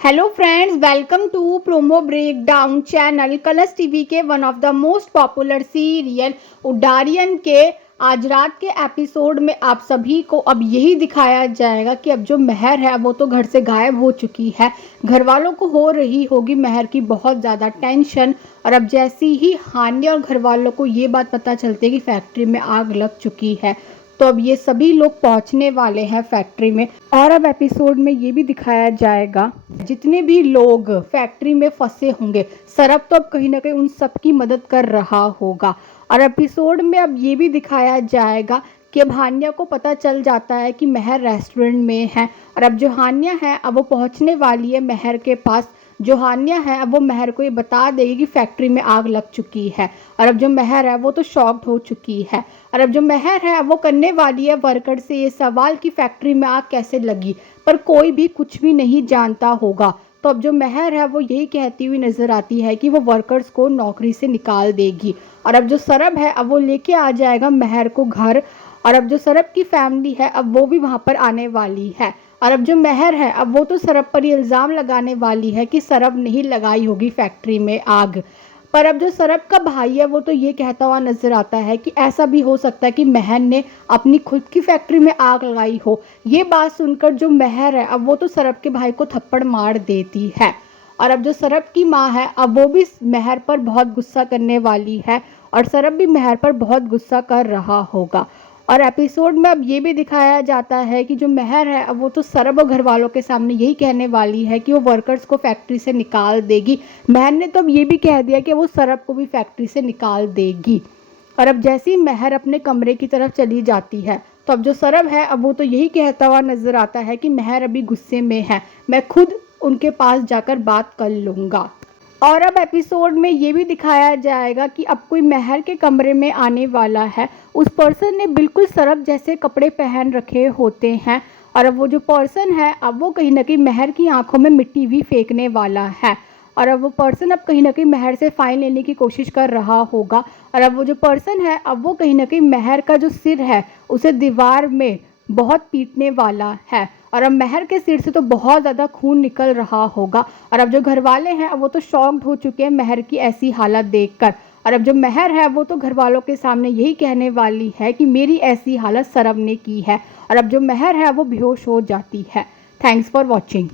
Hello friends, welcome to promo breakdown channel. Colours TV के one of the most popular serial Udaariyaan के आज रात के एपिसोड में आप सभी को अब यही दिखाया जाएगा कि अब जो महर है वो तो घर से गायब हो चुकी है। घर वालों को हो रही होगी महर की बहुत ज़्यादा टेंशन। और अब जैसी ही हान्या और घर वालों को ये बात पता चलती है कि फैक्ट्री में आग लग चुकी है, तो अब ये सभी लोग पहुंचने वाले हैं फैक्ट्री में। और अब एपिसोड में ये भी दिखाया जाएगा जितने भी लोग फैक्ट्री में फंसे होंगे, सरब तो अब कहीं ना कहीं उन सब की मदद कर रहा होगा। और एपिसोड में अब ये भी दिखाया जाएगा कि अब हान्या को पता चल जाता है कि महर रेस्टोरेंट में है। और अब जो हान्या है अब वो पहुंचने वाली है महर के पास। जो हान्या है अब वो महर को ये बता देगी कि फैक्ट्री में आग लग चुकी है। और अब जो महर है वो तो शॉक्ड हो चुकी है। और अब जो महर है अब वो करने वाली है वर्कर से ये सवाल कि फैक्ट्री में आग कैसे लगी, पर कोई भी कुछ भी नहीं जानता होगा। तो अब जो महर है वो यही कहती हुई नजर आती है कि वो वर्कर्स को नौकरी से निकाल देगी। और अब जो सरब है अब वो लेके आ जाएगा महर को घर। और अब जो सरब की फैमिली है अब वो भी वहां पर आने वाली है। और अब जो महर है अब वो तो सरब पर ये इल्ज़ाम लगाने वाली है कि सरब नहीं लगाई होगी फैक्ट्री में आग। पर अब जो सरब का भाई है वो तो ये कहता हुआ नजर आता है कि ऐसा भी हो सकता है कि महर ने अपनी खुद की फैक्ट्री में आग लगाई हो। ये बात सुनकर जो महर है अब वो तो सरब के भाई को थप्पड़ मार देती है। और अब जो सरब की माँ है अब वो भी महर पर बहुत गुस्सा करने वाली है। और सरब भी महर पर बहुत गुस्सा कर रहा होगा। और एपिसोड में अब ये भी दिखाया जाता है कि जो महर है अब वो तो सरब और घर वालों के सामने यही कहने वाली है कि वो वर्कर्स को फैक्ट्री से निकाल देगी। महर ने तो अब ये भी कह दिया कि वो सरब को भी फैक्ट्री से निकाल देगी। और अब जैसे ही महर अपने कमरे की तरफ चली जाती है तो अब जो सरब है अब वो तो यही कहता हुआ नजर आता है कि महर अभी गुस्से में है, मैं खुद उनके पास जाकर बात कर लूँगा। और अब एपिसोड में ये भी दिखाया जाएगा कि अब कोई महर के कमरे में आने वाला है। उस पर्सन ने बिल्कुल सरब जैसे कपड़े पहन रखे होते हैं। और अब वो जो पर्सन है अब वो कहीं ना कहीं महर की आंखों में मिट्टी भी फेंकने वाला है। और अब वो पर्सन अब कहीं ना कहीं महर से फाइन लेने की कोशिश कर रहा होगा। और अब वो जो पर्सन है अब वो कहीं ना कहीं महर का जो सिर है उसे दीवार में बहुत पीटने वाला है। और अब महर के सिर से तो बहुत ज़्यादा खून निकल रहा होगा। और अब जो घर वाले हैं अब वो तो शॉक्ड हो चुके हैं महर की ऐसी हालत देखकर। और अब जो महर है वो तो घर वालों के सामने यही कहने वाली है कि मेरी ऐसी हालत सरब ने की है। और अब जो महर है वो बेहोश हो जाती है। Thanks for watching.